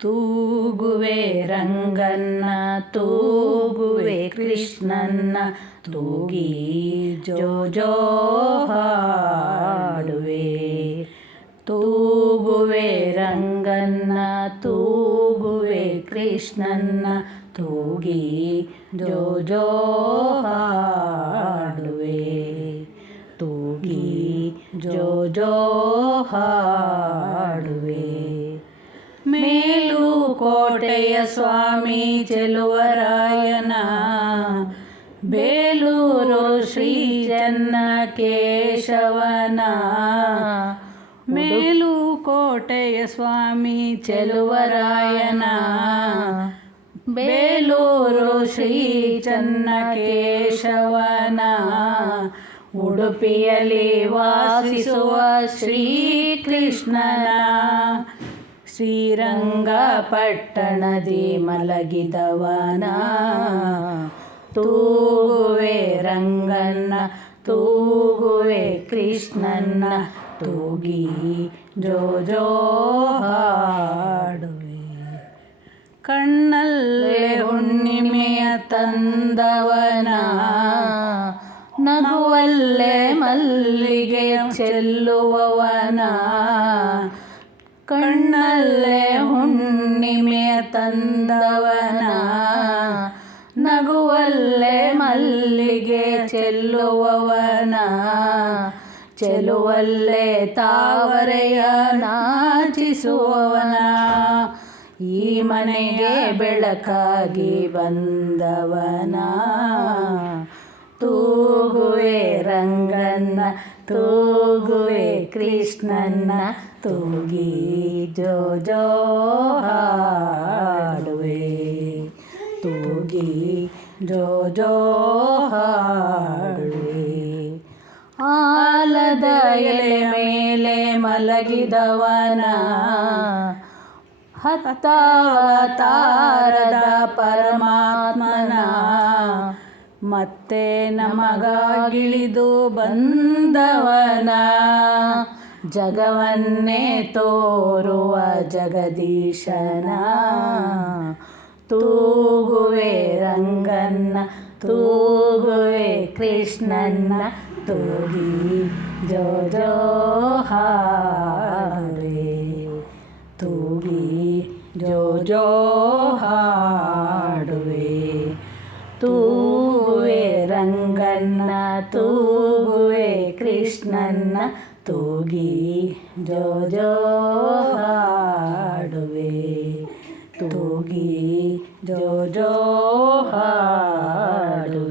ತೂಗುವೆ ರಂಗನ್ನ, ತೂಗುವೆ ಕೃಷ್ಣನ್ನ, ತೂಗಿ ಜೋ ಜೋ ಹಾಡುವೆ. ತೂಗುವೆ ರಂಗನ್ನ, ತೂಗುವೆ ಕೃಷ್ಣನ್ನ, ತೂಗಿ ಜೋ ಜೋ ಹಾಡುವೆ. ತೂಗಿ ಜೋ ಜೋ ಹಾಡುವೆ. ಕೋಟೆಯ ಸ್ವಾಮಿ ಚೆಲುವರಾಯನ. ಬೇಲೂರು ಶ್ರೀ ಚನ್ನ ಕೇಶವನ ಮೇಲು ಕೋಟೆಯ ಸ್ವಾಮಿ ಚೆಲುವರಾಯನ. ಬೇಲೂರು ಶ್ರೀ ಚನ್ನಕೇಶವನ. ಕೇಶವನ ಉಡುಪಿಯಲ್ಲಿ ವಾಸಿಸುವ ಶ್ರೀಕೃಷ್ಣನ. ಶ್ರೀರಂಗಪಟ್ಟಣದಿ ಮಲಗಿದವನ. ತೂಗುವೆ ರಂಗನ್ನ ತೂಗುವೆ ಕೃಷ್ಣನ್ನ ತೂಗಿ ಜೋ ಜೋ ಹಾಡುವೆ. ಕಣ್ಣಲ್ಲೇ ಹುಣ್ಣಿಮೆಯ ತಂದವನ. ನಗುವಲ್ಲೇ ಮಲ್ಲಿಗೆಯ ಚೆಲ್ಲುವವನ. ಕಣ್ಣಲ್ಲೇ ಹುಣ್ಣಿಮೆಯ ತಂದವನ. ನಗುವಲ್ಲೇ ಮಲ್ಲಿಗೆ ಚೆಲ್ಲುವವನ. ಚೆಲುವಲ್ಲೇ ತಾವರೆಯ ನಾಚಿಸುವವನ. ಈ ಮನೆಗೆ ಬೆಳಕಾಗಿ ಬಂದವನ. ರಂಗನ್ನ ತೂಗುವೆ ಕೃಷ್ಣನ್ನ ತೂಗಿ ಜೋ ಜೋ ಹಾಡುವೆ ತೂಗಿ ಜೋ ಜೋ ಹಾಡುವೆ ಆಲದ ಎಲೆ ಮೇಲೆ ಮಲಗಿದವನ. ಹತ್ತಾವತಾರದ ಪರಮಾತ್ಮನ. ಮತ್ತೆ ನಮಗಾಗಿಳಿದು ಬಂದವನ. ಜಗವನ್ನೇ ತೋರುವ ಜಗದೀಶನ. ತೂಗುವೆ ರಂಗನ್ನ, ತೂಗುವೆ ಕೃಷ್ಣನ್ನ. ತೂಗಿ ಜೋ ಜೋ ಹಾಡುವೆ ತೂಗಿ ಜೋ ಜೋ ಹಾಡುವೆ. ತೂಗುವೆ ಕೃಷ್ಣನ್ನ ತೂಗಿ ಜೋ ಜೋ ಹಾಡುವೆ. ತೂಗಿ ಜೋ ಜೋ ಹಾಡುವೆ